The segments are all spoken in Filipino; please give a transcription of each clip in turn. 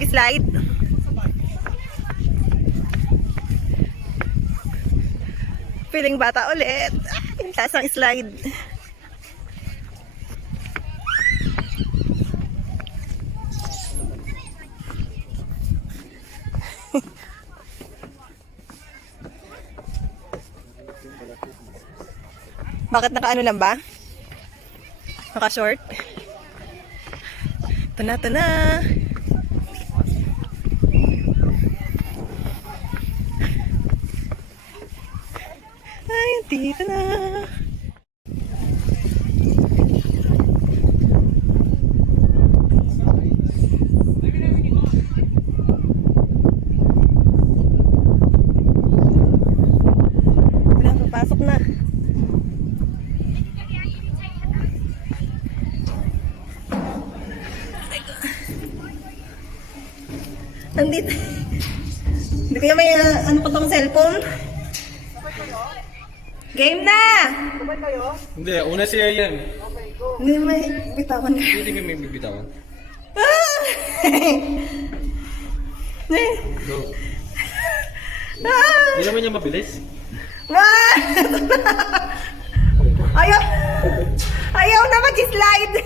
mag-slide? Feeling bata ulit. Yung taas ng slide. Bakit naka-ano lang ba? Naka-short? Ito na, ito na. Ay, dito na. Wala, papasok na. Nandito. Hindi kaya may ano pa tong cellphone? Game na! Hindi, una si Ayan. Hindi may bitawan ka. Hindi may bibitawan. Go. Hindi naman niya mabilis. Ayaw! Ayaw na mag-slide!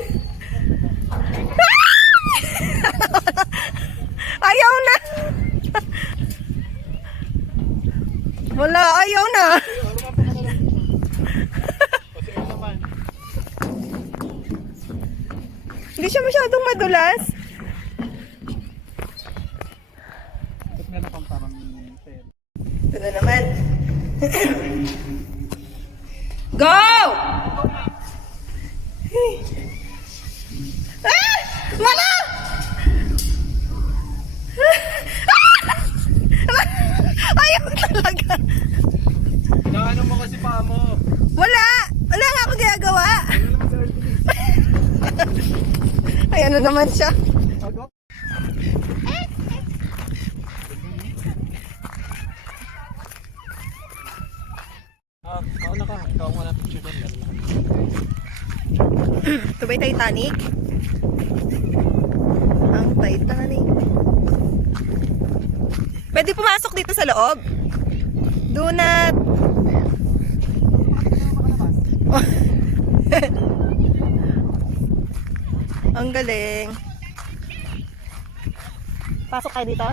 Ayaw na! Wala, ayaw na! Hindi siya masyadong madulas. Ito na naman. Go! Ah! Wala! Ayaw talaga. Naano mo kasi pa mo? Wala! Wala nga ako ginagawa. Ay, ano naman siya? Kauna ka. Ikaw nga na picture doon. Ito ba yung Titanic? Ang Titanic. Pwede pumasok dito sa loob? Do not. Oh. Ang galing. Pasok kayo dito?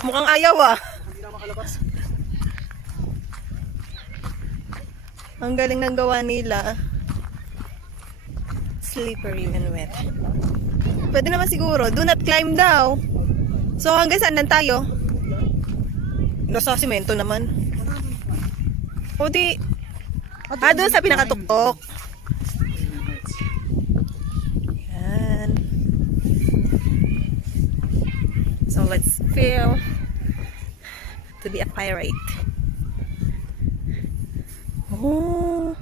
Mukhang ayaw ah. Hindi na makalabas. Ang galing ng gawa nila. Slippery and wet. Pwede naman siguro. Do not climb daw. So hanggang saan lang tayo? Nasa simento naman. O di. Doon sa pinakatuktok. Yan. So let's feel to be a pirate. Oh.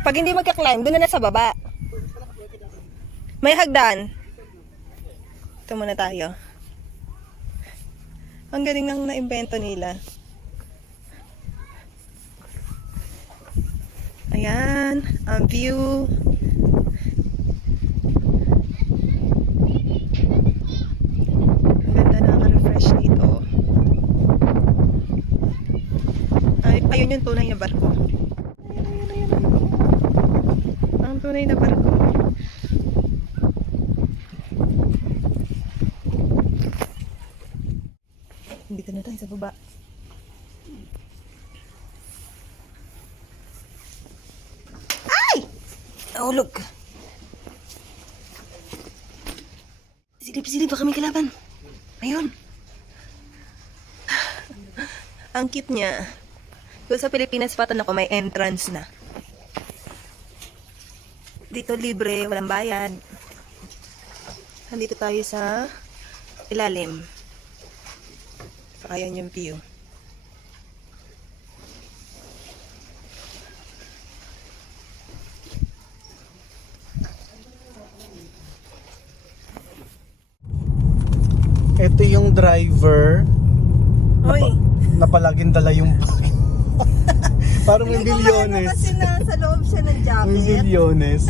Pag hindi magka-climb, doon na sa baba. May hagdan. Ito muna tayo. Ang galing ng na-invento nila. Ayan, ang view. Ang ganda, nakaka-refresh dito. Ayun yung tunay na barko. Ayun. Ang tunay na barko. Dito na tayo sa baba. Ay! Nahulog. Silip, baka may kalaban. Ayun. Ang cute niya. Doon sa Pilipinas patan ako, may entrance na. Dito libre, walang bayad. Nandito tayo sa ilalim. So, ayan yung view. Ito yung driver Hoy! na palaging dala yung bag. Parang may Kasi bilyones. nasa loob siya ng May jacket. bilyones.